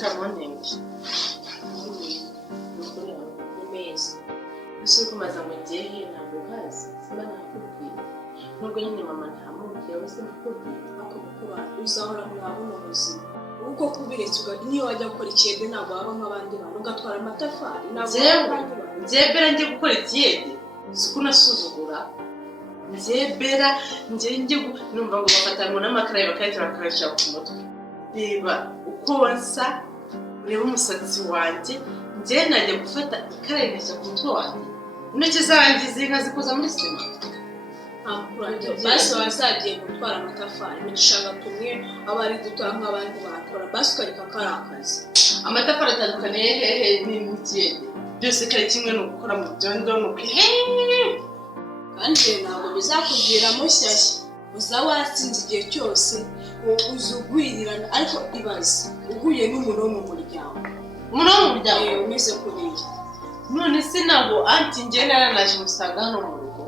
Kamonenge. Imezi. Usuko maza mu gihe ntabwo hazi. Simba nakubwiye. Nubwo nyine mama ntamubwiye wese nakubwiye. Akabukuba uzahora mwabona ubuzima. Uko kubiretse niyo wajya gukora ikiyede ntabwo waba nk'abandi bantu ugatwara amatafari nzebera njye gukora ikiyede siko nasuzugura nzebera njye numva ngo bafatana n'amakarayi bakayitira bakayashyira ku mutwe reba uko wasa ureba umusatsi wanjye njye najya gufata ikarayi ngashyira ku mutwe wanjye intoki zanjye zinka zikoza muri sima basi wazagiye gutwara amatafari mu gishanga tumwe abari gutora nk'abandi bakora basi ukareka kari akazi amatafari atandukaniye hehe n'ikiyede byose kare kimwe ni ugukora mu byondo kandi ntabwo bizakugira mushyashya uza watsinze igihe cyose uzugwirirana ariko ibaze uhuye n'umuntu wo mu muryango umeze kuriya none se ntabwo anti njye naranaje musanga hano mu rugo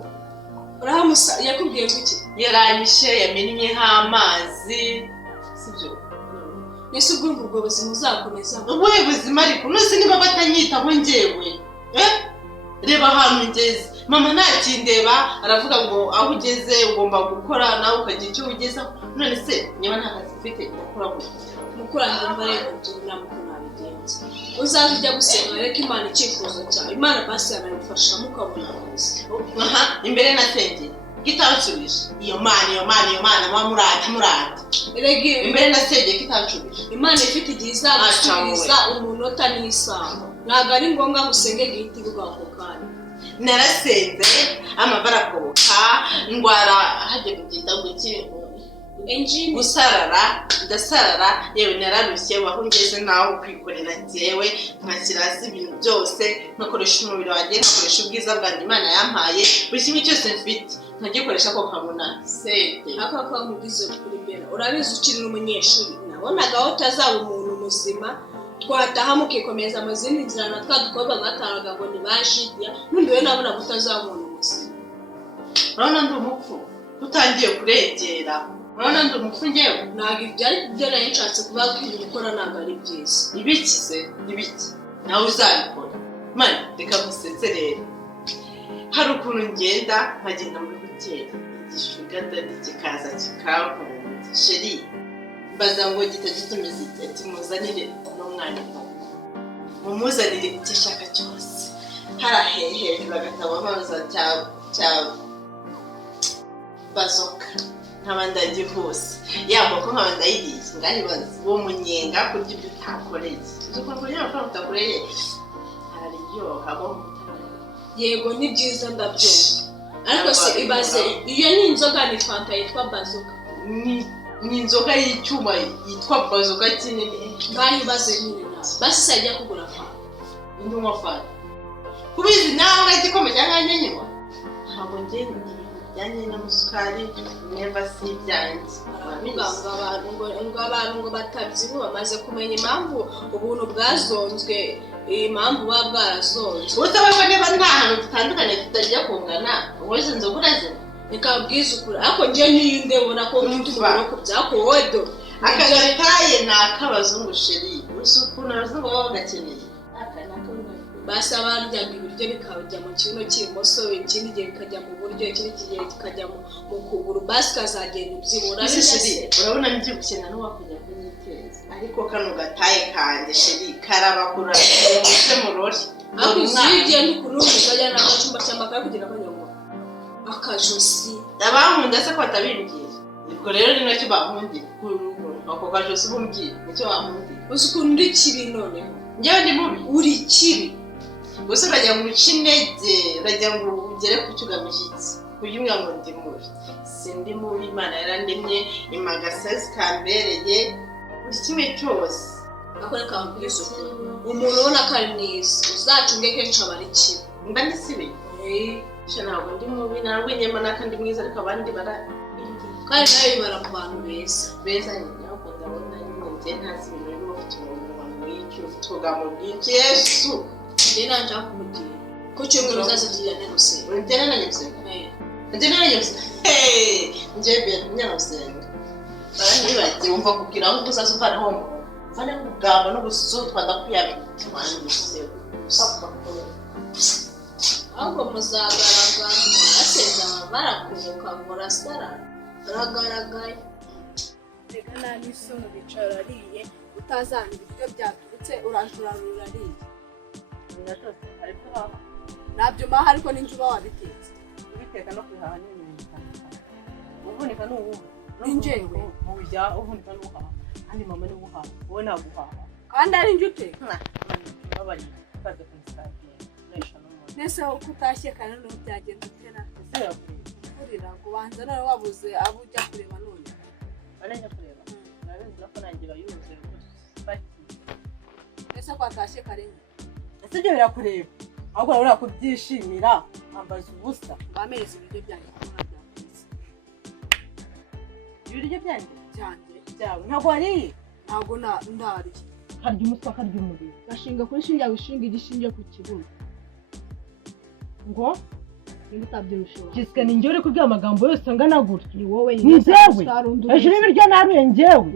urahamusa yakubwiye kuki yaranyishe yamennyeho amazi sibyo nese ubwo buzima uzakomeza ubuhe buzima ariko nose niba batanyitaho njyewe reba ahantu ngeze mama ntakindeba aravuga ngo aho ugeze ugomba gukora nawe ukagira icyo ugezaho none se niba nta kazi ufite ukora mukurangira mbareko tunamuko nabigenza uzaje ujya gusenga reka Imana icyifuzo cyawe Imana basi yanabifasha mukabona akazi imbere nasengeye kitansubije iyo mana murata imbere nasengeye kitansubije Imana ifite igihe izagusubiza umunota n'isaha ntabwo ari ngombwa gusenge gihita bwako kandi narasenze amabara akoboka ndwara hajye kugenda gusarara ndasarara yewe nararushye waho ngeze naho kwikorera njyewe nkashyira hasi ibintu byose nkakoresha umubiri wanjye nkakoresha ubwiza bwanjye Imana yampaye buri kimwe cyose mfite nkagikoresha ko nkabona sente akaka mugize kuri bera urabizi ukiri n'umunyeshuri nabonaga aho utazaba umuntu muzima twataha mukikomeza amazindi nzira na twadukobwa bataraga ngo ni bajidia nundi we nabona utazaba umuntu muzima urabona ndi umupfu utangiye kurengera urabona ndi umupfu njyewe ntabwo ibyari byo nayo nshatse kuvuga ko ibintu ukora ntabwo ari byiza ibikize ibiki nawe uzabikora mani reka musetse rero hari ukuntu ngenda nkagenda muri hoteli igishugada kikaza kikankunda sheri mbaza ngo gitagitumeze ati muzanire n'umwana mumuzanire icyo ashaka cyose hejuru agatabo amaza cya bazoka nk'abandagi hose yambuka nk'abandayiriye ngari bazi uwo munyenga kurya ibyo utakoreye uko kurya amafaranga utakoreye araryoha yego ni byiza ndabyumva ariko se ibaze iyo ni inzoga ni fanta yitwa bazoka ni inzoga y'icyuma yitwa bazoka kinini ngaho ibaze nyine basi sajya kugura fanta indi nywa fanta kubizi nawe ngagikome cyangwa nyanywa ntabwo njye bijyanye n'amasukari neva si ibyanjye abantu ngo batabyibuha bamaze kumenya impamvu ubuntu bwazonzwe impamvu buba bwarazonzwe utabona niba nta hantu dutandukanye tutajya kungana uweze inzoga urazina reka bwiza ukuri ariko njye niyo ndebona ko ufite ubwoko byakowedo akagataye ni ak'abazungu sheri gusa ukuntu abazungu baba bagakeneye basi abaryaga ibiryo bikajya mu kibuno cy'ibumoso ikindi gihe bikajya mu buryo ikindi gihe kikajya mu kuguru basi kazagenda ubyibura urabona mbyibushye na n'uwakujya kunyiteza ariko kano gataye kanjye sheri karabakura umutwe mu rori ariko uzigiye n'ukuntu uzajya n'agacumba cy'amakara kugira ngo nyuma akajosi abankunda se ko batabimbwira ubwo rero ni nacyo bankundira ako kajosi bumbwira nicyo bankundira uzi ukuntu uri kibi noneho njyewe ndi mubi uri kibi gusa urajya mu cinege urajya ngo ugere ku cyugamije iki kuyumya ngo ndi mubi sindi mubi Imana yarandemye imagasazi kambereye buri kimwe cyose akora kampisi umuntu ubona ko ari mwiza uzacunge kenshi aba ari kibi mba ndisibe ntabwo ndi mubi ntabwo inyama n'akandi mwiza ariko abandi bara kandi nawe bibara mu bantu beza nyine ahubwo ndabona nyine njye ntazi ibintu birimo ufite umuntu w'icyo ufite ubwamo bwinshi Yesu njye nanje akumugira ko cyumweru uzaza tujyane gusenga njye nanye gusenga njye be nyana gusenga baranibagiye wumva kubwira aho uzaza uvanaho mfane kugamba no gusutwa ndakwiyabita wanjye usaba ko ahubwo muzagaragara aseza barakubuka murasara baragaragaye reka nani somo bicara ariye utazana ibyo byaturutse urajurarura ariye natose ariko haha nabyo maha ariko n'injuba wabitetse ubiteka no kwihaha n'ibintu uvunika n'ubu ninjewe buja uvunika n'uhaha kandi mama ni uhaha wowe naguhaha kandi ari njute babari kaze kunsagiye nesha no nese uko utashye kandi no byagenda tera kurira ngo banza none wabuze abo ujya kureba none barajya kureba nabenze nako nanjye bayuze bati nese ko atashye karenye ese byo birakureba ahubwo urabura kubyishimira ambaza ubusa bamereze ibiryo byanjye kubona byakwiza ibiryo byanjye byawe ntabwo ari ntabwo ndari karya umutwe karya umubiri gashinga kuri shinge wishinga igishinge ku kibuno ngo nibutabyushobora Jesca ni njye uri kubwira amagambo yose angana gutya ni wowe ni njyewe hejuru y'ibiryo naruye njyewe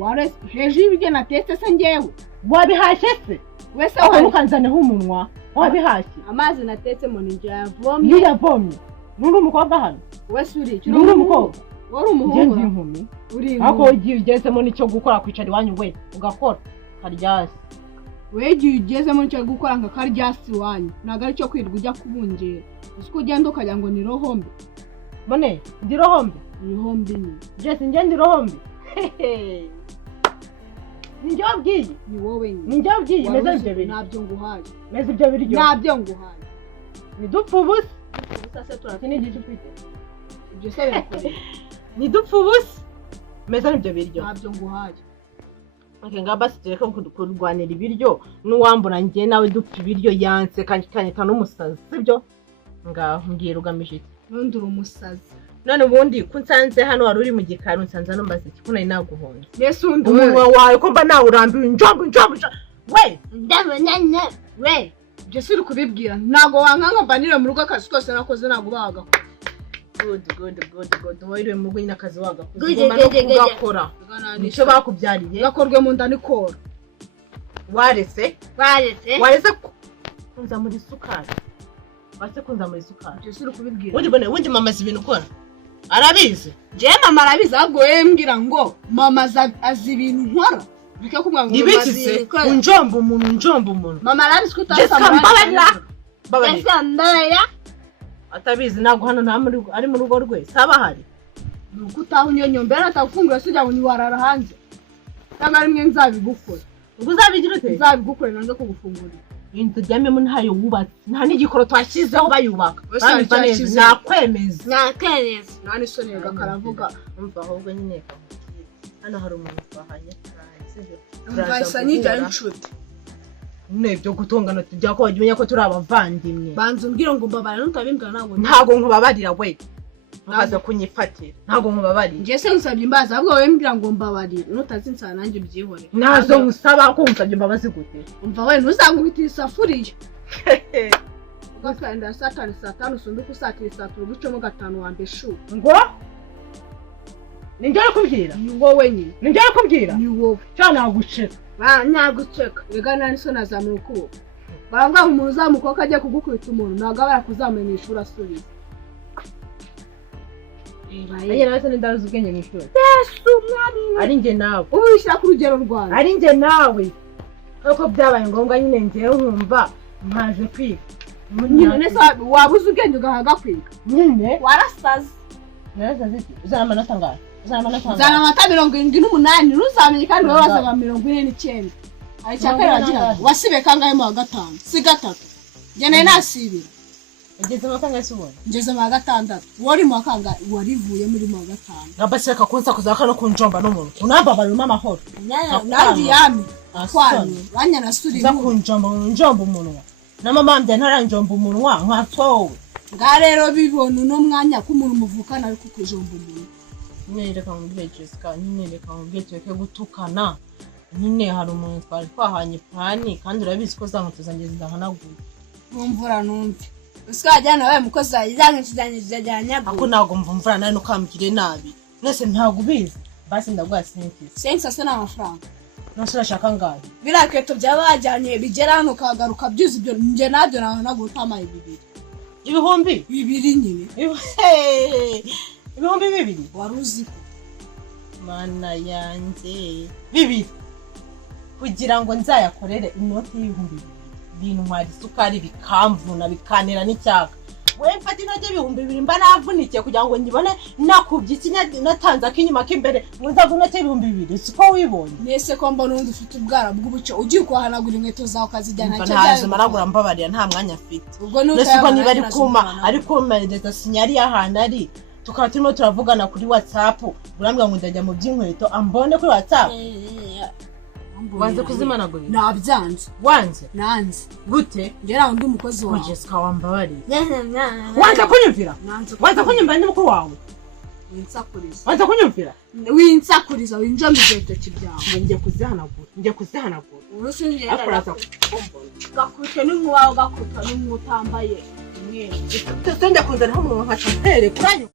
hejuru y'ibiryo natetse se njyewe wabihashye se wese aho ukanzaneho umunwa wabihashye amazi natetsemo ni njye yavomye iyo yavomye n'undi umukobwa hano wese uri iki n'undi umukobwa wari umuhungu inkumi uri ariko ugiye ugezemo nicyo gukora kwicara iwanyu we ugakora karyasi wegiye ugezemo nicyo gukora nka karyasi iwanyu ntabwo ari cyo kwirirwa ujya kubungera uko ugenda ukagira ngo ni rohombe bone ndi rohombe nyine Jesse njye ndi rohombe ni njye wabwiye ni wowe nyine ni njye wabwiye meze ibyo biryo ntabyo nguhaye meze ibyo biryo ntabyo nguhaye ni dupfa ubusa se iki ni igice ufite ibyo se birakoreye ni dupfa ubusa meze n'ibyo biryo ntabyo nguhaye nga basi tureka kurwanira ibiryo n'uwambura njye nawe dupfa ibiryo yanse kanyita n'umusazi sibyo ngaho mbwira ugamije iki n'undi uri umusazi none ubundi ko nsanze hano wari uri mu gikari unsanze hano mbaze iki ko nari naguhonze mbese undi umunwa wawe ko mba nawe urambiwe njombo we ndabonanye we ibyo si uri kubibwira ntabwo wankanga mbanire mu rugo akazi kose nakoze ntabwo bagakora good wiriwe mu rugo nyine akazi wagakoze ugomba no kugakora nicyo bakubyariye gakorwe mu nda nikora warese kunza muri sukari ibyo si uri kubibwira wundi mama azi ibintu ukora arabizi jewe mama arabizi ahubwo wewe mbwira ngo mama azi ibintu nkora bika kumwa ngo ibikise unjomba umuntu mama arabizi ko utasa mbabarira atabizi ntabwo hano nta ari mu rugo rwe saba hari nuko utaha unyonyombera atagufungura sijya ngo niwarara hanze cyangwa rimwe nzabigukora ubwo uzabigira ute nzabigukora nanze kugufungurira inzu ryamemo ntayo wubatse nta n'igikoro twashyizeho bayubaka nakwemeza nani soni gakaravuga umva ahubwo nyine hano hari umuntu twahanye sibyo mvayisa nijya inshuti nebyo gutongana tujya ko wajya ko turi abavandimwe banza umbwira ngo mbabara nutabimbwa ntago nkubabarira we nkaza kunyifatira ntago nkubabarira nje se nsabye imbaza ahubwo wewe mbwira ngo mbabarira nutazinsana nanjye byihore nazo musaba ko nsabye imbabazi gute umva we ntuzangubitira isafuriya ugakanda satani satani usundi kusatira isaturu gucemo gatanu wambe shu ngo ninjye kubwira ni wowe nyine ninjye kubwira ni wowe cyane naguceka nyaguceka rega nani so nazamura ukuboko baravuga umuntu uzamuka ko ajya kugukubita umuntu ntabwo aba yakuzamuye mu ishuri asubiza Anye nawe se ndaruzi ubwenge mu ishuri Yesu mwami ari njye nawe ubu bishyira ku rugero rwawe ari njye nawe kuko byabaye ngombwa nyine njyewe nkumva nkaje kwiga nyine nese wabuze ubwenge ugahaga kwiga nyine warasaze iki uzana amanota ngahe uzana amata 78 ntuzamenye kandi wowe wazaga 49 ari cyakare wagira wasibe kangahe mu wa gatanu si gatatu njye naye nasibira ngeze mu kangahe se ubona ngeze mu wa gatandatu wari mu kangahe warivuye muri mu wa gatanu ngabaseka kunsa kuzaka no kunjomba n'umuntu unambabarira amahoro nandi yami kwani banya nasuri za kunjomba umunwa na mama mbye ntaranjomba umunwa nkatowe nga rero bibona uno mwanya ko umuntu muvukana ariko kujomba umunwa nyine kamubwiye Jesca nyine kamubwiye tureke gutukana nyine hari umuntu twari twahanye plani kandi urabizi ko zankutu zanjye zidahanaguye mvura numve usikajyana wawe mukozi zanjye ako nago mvura nawe nukambwire nabi nese ntago ubizi basi ndagwa sensi se n'amafaranga Nashaka ngaye. Birakweto byabajyanye bigera hano kagaruka byuzi ibyo nje nabyo nagutamaye 2. Ibihumbi 2 nyine. Ibihumbi 2. Waruzi mana yanjye 2 kugira ngo nzayakorere inoti y'ibihumbi 2 bintu ntwari isukari bikamvuna bikanira n'icyaka. We mfata inoti y'ibihumbi 2 mba navunikiye kugira ngo ngibone nakubye natanze akinyuma k'imbere ngo nzaguna y'ibihumbi 2 siko wibonye. Nese ko mbona undi ufite ubwara bw'ubuco ugiye kwahanagura inkweto zawe kazijyana cyo byaje maragura mbabarira nta mwanya afite. Nese ko niba ari kuma ariko mpereza sinyari y'ahantu ari tukaba turimo turavugana kuri WhatsApp urambwa ngo ndajya mu by'inkweto ambone kuri WhatsApp. Wanze kuzimanagura? Nabyanze. Wanze? Nanze. Gute? Ngera undi mukozi wawe. Jesca wambabari. Wanze kunyumvira? Wanze kunyumva ndi mukuru wawe? Winsakuriza. Wanze kunyumvira? Winsakuriza winjya mu gito kibyawe. Ngiye kuzihanagura. Urusinge yaraza. Gakute n'umuwawe gakutwa n'umutambaye. Tende kunzana ho mu nkaca mpere kwanyu.